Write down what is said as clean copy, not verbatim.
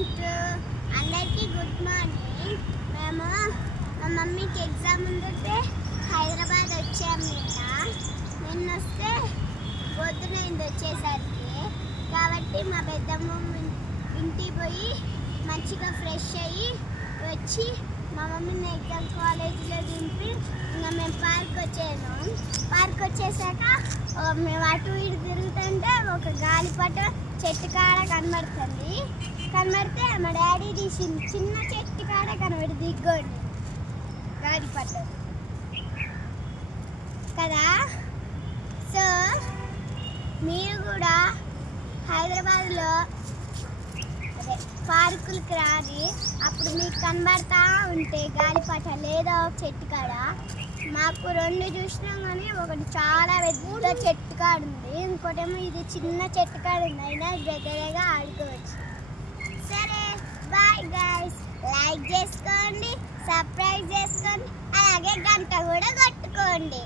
Friends, అందరికీ good morning. మేము మా మమ్మీకి ఎగ్జామ్ ఉంటే హైదరాబాద్ వచ్చాము. నిన్న వస్తే పొద్దునైంది వచ్చేసరికి. కాబట్టి మా పెద్దమ్మ ఇంటికి పోయి మంచిగా ఫ్రెష్ అయ్యి వచ్చి మా మమ్మీని ఎగ్జామ్ కాలేజీలో దింపి ఇంకా మేము పార్క్ వచ్చాను. పార్క్ వచ్చేసాక మేము అటు ఇటు తిరుగుతుంటే ఒక గాలిపట చెట్టు కాడ కనబడితే మా డాడీ తీసింది. చిన్న చెట్టు కాడ కనబడి దిగ్గోండి గాలిపట కదా. సో మీరు కూడా హైదరాబాద్లో పార్కులకి రాని, అప్పుడు మీకు కనబడతా ఉంటే గాలిపట లేదా చెట్టు కాడ. మాకు రెండు చూసినాం కానీ ఒకటి చాలా పెద్ద చెట్టు కాడ ఉంది, ఇంకోటేమో ఇది చిన్న చెట్టు కాడ ఉంది. అయినా దగ్గరగా ఆడుకోవచ్చు. సరే బాయ్ గైస్, లైక్ చేసుకోండి, సబ్స్క్రైబ్ చేసుకోండి, అలాగే గంట కూడా కొట్టుకోండి.